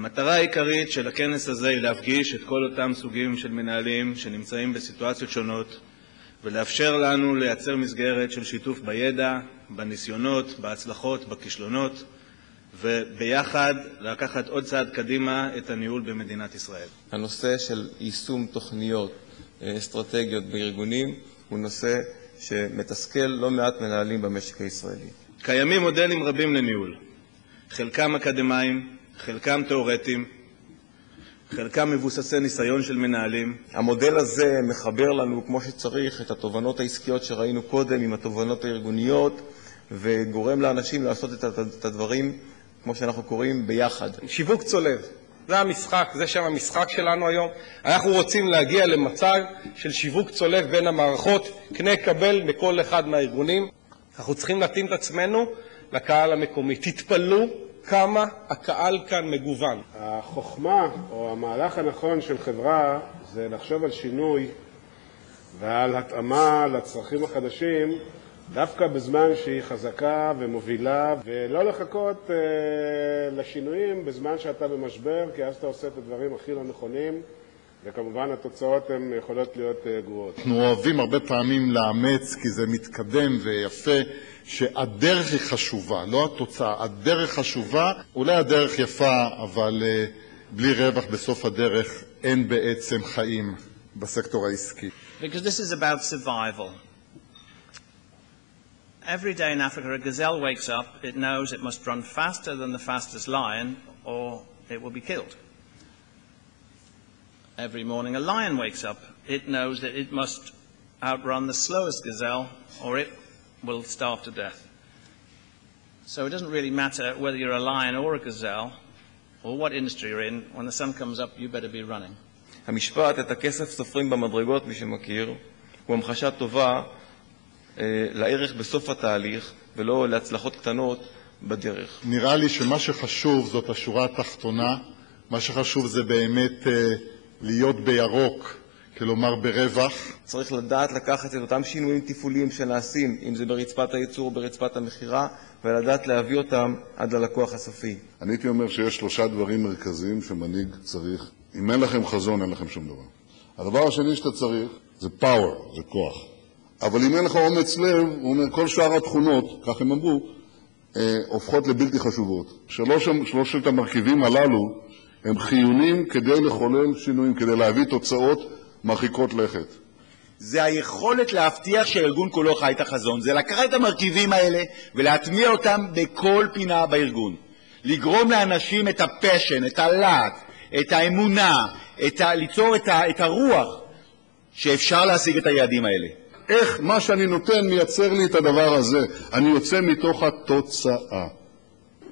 המטרה העיקרית של הכנס הזה היא להפגיש את כל אותם סוגים של מנהלים שנמצאים בסיטואציות שונות, ולאפשר לנו לייצר מסגרת של שיתוף בידע, בניסיונות, בהצלחות, בכישלונות, וביחד לקחת עוד צעד קדימה את הניהול במדינת ישראל. הנושא של יישום תוכניות אסטרטגיות בארגונים הוא נושא שמתסכל לא מעט מנהלים במשק הישראלי. קיימים מודלים רבים לניהול, חלקם אקדמיים, חלקם תיאורטיים, חלקם מבוססי ניסיון של מנהלים. המודל הזה מחבר לנו כמו שצריך את התובנות העסקיות שראינו קודם עם התובנות הארגוניות, וגורם לאנשים לעשות את הדברים כמו שאנחנו קוראים ביחד. שיווק צולב, זה המשחק, זה שם המשחק שלנו היום. אנחנו רוצים להגיע למצב של שיווק צולב בין המערכות, קנה קבל מכל אחד מהארגונים. אנחנו צריכים להתאים את עצמנו לקהל המקומי. תתפלאו כמה הקהל כאן מגוון. החוכמה או המהלך הנכון של חברה זה לחשוב על שינוי ועל התאמה לצרכים החדשים דווקא בזמן שהיא חזקה ומובילה, ולא לחכות לשינויים בזמן שאתה במשבר, כי אז אתה עושה את הדברים הכי לא נכונים, וכמובן התוצאות הן יכולות להיות גרועות. אנחנו אוהבים הרבה פעמים לאמץ, כי זה מתקדם ויפה, שהדרך היא חשובה, לא התוצאה. הדרך חשובה, אולי הדרך יפה, אבל בלי רווח בסוף הדרך אין בעצם חיים בסקטור העסקי. Because this is about survival. Every day in Africa, a gazelle wakes up, it knows it must run faster than the fastest lion or it will be killed. Every morning a lion wakes up, it knows that it must outrun the slowest gazelle or it will starve to death. So it doesn't really matter whether you're a lion or a gazelle or what industry you're in, when the sun comes up you better be running. המשפט, את הכסף סופרים במדרגות, מי שמכיר, הוא המחשה טובה לערך בסוף התהליך ולא להצלחות קטנות בדרך. נראה לי שמה שחשוב זאת השורה התחתונה, מה שחשוב זה באמת להיות בירוק, כלומר ברווח. צריך לדעת לקחת את אותם שינויים תפעוליים שנעשים, אם זה ברצפת הייצור או ברצפת המחירה, ולדעת להביא אותם עד ללקוח הסופי. אני הייתי אומר שיש 3 דברים מרכזיים שמנהיג צריך. אם אין לכם חזון, אין לכם שום דבר. הדבר השני שאתה צריך זה power, זה כוח. אבל אם אין לך אומץ לב, הוא אומר, כל שאר התכונות, כך הם אמרו, הופכות לבלתי חשובות. שלושת המרכיבים הללו הם חיוניים כדי לחולל שינויים, כדי להביא תוצאות מרחיקות לכת. זה היכולת להבטיח שהארגון כולו חי את החזון, זה לקחת את המרכיבים האלה ולהטמיע אותם בכל פינה בארגון. לגרום לאנשים את הפשן, את הלהט, את האמונה, ליצור את הרוח שאפשר להשיג את היעדים האלה. איך מה שאני נותן מייצר לי את הדבר הזה? אני יוצא מתוך התוצאה.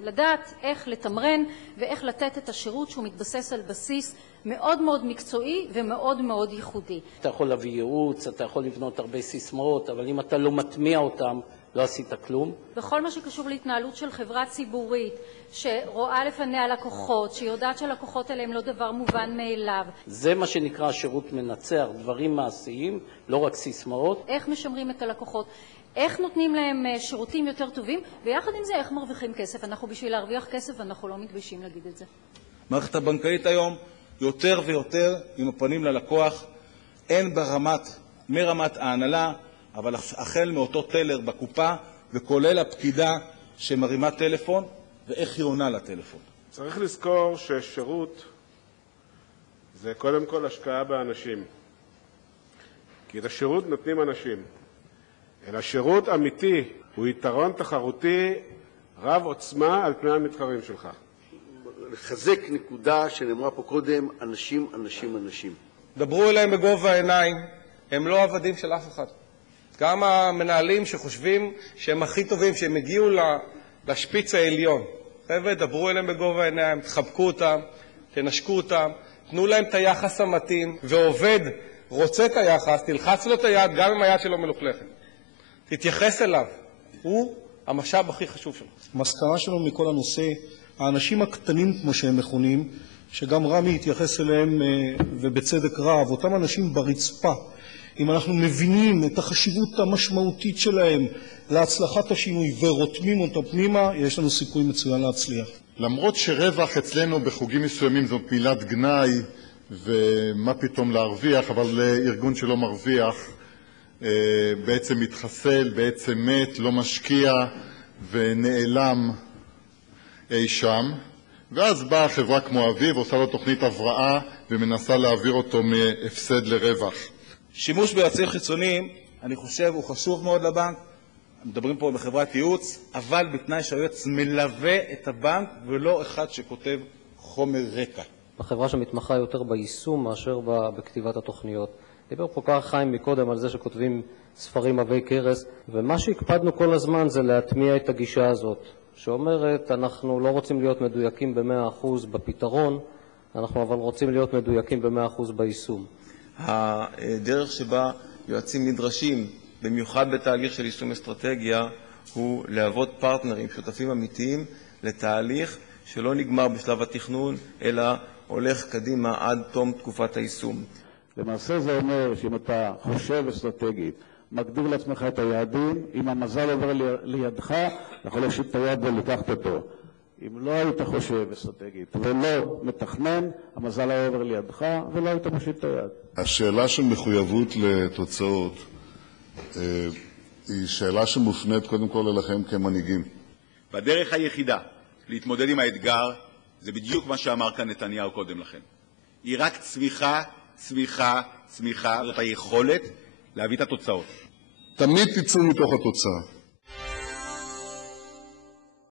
לדעת איך לתמרן ואיך לתת את השירות שהוא מתבסס על בסיס מאוד מאוד מקצועי ומאוד מאוד ייחודי. אתה יכול להביא ייעוץ, אתה יכול לבנות הרבה סיסמאות, אבל אם אתה לא מטמיע אותם, לא עשית כלום. בכל מה שקשור להתנהלות של חברה ציבורית, שרואה לפניה לקוחות, שיודעת שהלקוחות האלה הם לא דבר מובן מאליו. זה מה שנקרא שירות מנצח, דברים מעשיים, לא רק סיסמאות. איך משמרים את הלקוחות, איך נותנים להם שירותים יותר טובים, ויחד עם זה איך מרוויחים כסף. אנחנו בשביל להרוויח כסף, אנחנו לא מתביישים להגיד את זה. מערכת הבנקאית היום יותר ויותר עם הפנים ללקוח, אין מרמת ההנהלה, אבל החל מאותו טלר בקופה, וכולל הפקידה שמרימה טלפון, ואיך היא עונה לטלפון. צריך לזכור ששירות זה קודם כל השקעה באנשים. כי את השירות נותנים אנשים. אלא שירות אמיתי הוא יתרון תחרותי רב עוצמה על פני המתחרים שלך. לחזק נקודה שנאמרה פה קודם, אנשים, אנשים, אנשים. דברו אליהם בגובה העיניים, הם לא עבדים של אף אחד. גם המנהלים שחושבים שהם הכי טובים, שהם הגיעו לשפיץ העליון. חבר'ה, דברו אליהם בגובה העיניים, תחבקו אותם, תנשקו אותם, תנו להם את היחס המתאים, ועובד רוצה את היחס, תלחץ לו את היד גם אם היד שלו מלוכלכת. תתייחס אליו, הוא המשאב הכי חשוב שלו. המסקנה שלנו מכל הנושא, האנשים הקטנים כמו שהם מכונים, שגם רמי התייחס אליהם ובצדק רב, אותם אנשים ברצפה, אם אנחנו מבינים את החשיבות המשמעותית שלהם להצלחת השינוי ורותמים אותה פנימה, יש לנו סיכוי מצוין להצליח. למרות שרווח אצלנו בחוגים מסוימים זאת מילת גנאי, ומה פתאום להרוויח, אבל לארגון שלא מרוויח בעצם מתחסל, בעצם מת, לא משקיע ונעלם אי שם. ואז באה חברה כמו אביב, עושה לו תוכנית הבראה ומנסה להעביר אותו מהפסד לרווח. שימוש ביועצים חיצוניים, אני חושב, הוא חשוב מאוד לבנק. מדברים פה בחברת ייעוץ, אבל בתנאי שהיועץ מלווה את הבנק ולא אחד שכותב חומר רקע. בחברה שמתמחה יותר ביישום מאשר בכתיבת התוכניות. דיבר פה כך חיים מקודם על זה שכותבים ספרים עבי כרס, ומה שהקפדנו כל הזמן זה להטמיע את הגישה הזאת, שאומרת אנחנו לא רוצים להיות מדויקים ב-100% בפתרון, אנחנו אבל רוצים להיות מדויקים ב-100% ביישום. הדרך שבה יועצים נדרשים, במיוחד בתהליך של יישום אסטרטגיה, הוא להוות פרטנרים, שותפים אמיתיים לתהליך שלא נגמר בשלב התכנון, אלא הולך קדימה עד תום תקופת היישום. למעשה זה אומר שאם אתה חושב אסטרטגית, מגדיר לעצמך את היעדים, אם המזל עובר לידך, אתה יכול להושיט את היד ולקחת אותו. אם לא היית חושב אסטרטגית ולא מתכנן, המזל היה עובר לידך ולא היית מושיט את היד. השאלה של מחויבות לתוצאות היא שאלה שמופנית קודם כל אליכם כמנהיגים. והדרך היחידה להתמודד עם האתגר זה בדיוק מה שאמר כאן נתניהו קודם לכן. היא רק צמיחה, צמיחה, צמיחה, זאת היכולת להביא את התוצאות. תמיד תצאו מתוך התוצאה.